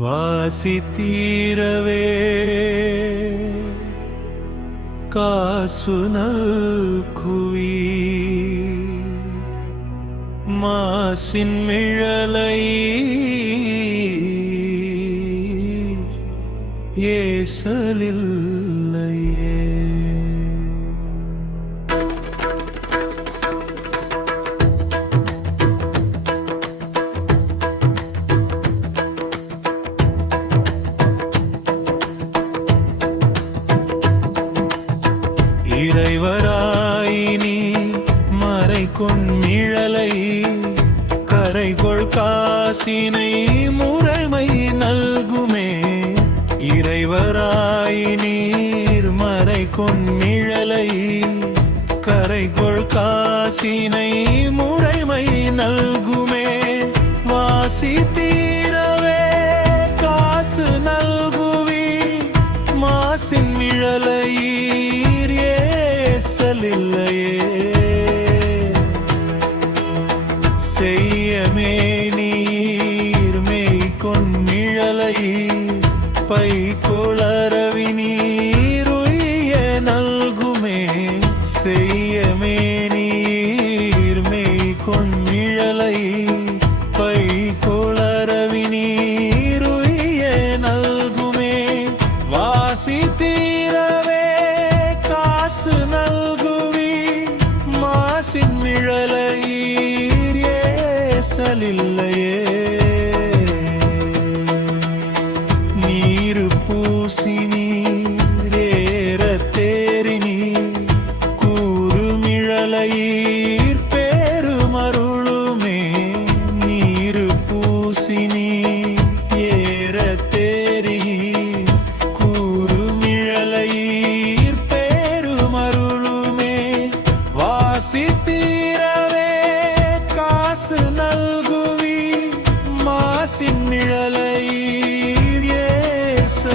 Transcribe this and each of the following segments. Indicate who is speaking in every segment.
Speaker 1: வாசித்தீரவே. காசுனல் குவி மாசின் மிழலை ஏசலில் அறைகொள் காசினை முறைமை நல்குமே. இறைவராய் நீர் மறை கொன்னிழலை கரைகொள் காசினை முறைமை நல்குமே. வாசித்தீர் செய்யமே நீர் மெய் கொண்மிழலை பை குளரவி நீருய நல்குமே. வாசி தீரவே காசு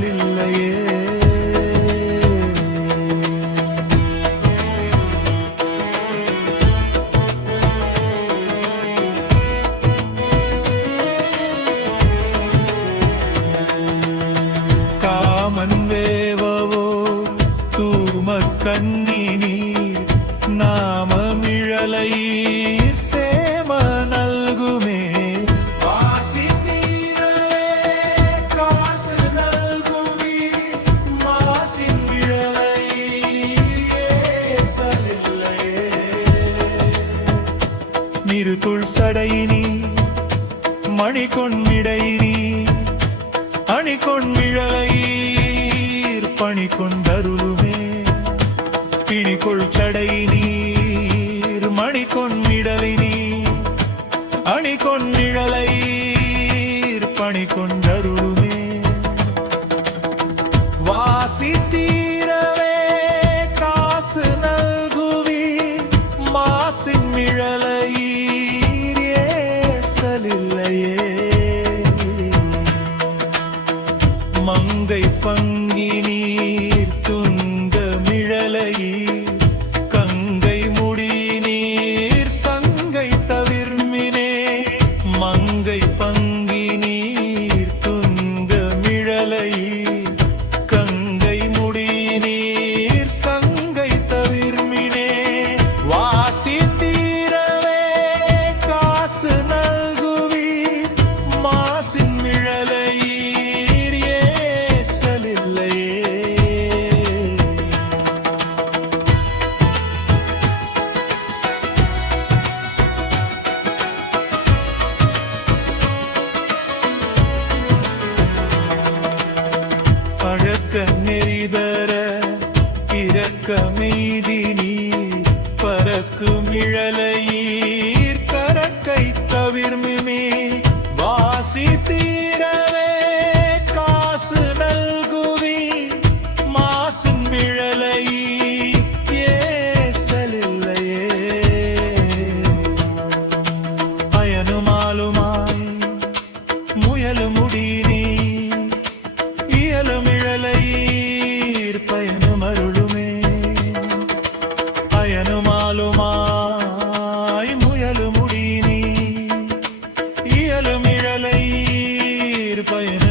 Speaker 1: காதல் இல்லையே மணி கொண்மிடை நீ அணி கொண்மிழலையீர் பணி கொண்டருளுமே பிணி கொள் சடை நீர் மணி கொண் come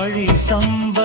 Speaker 1: வாழி சம்பந்தன்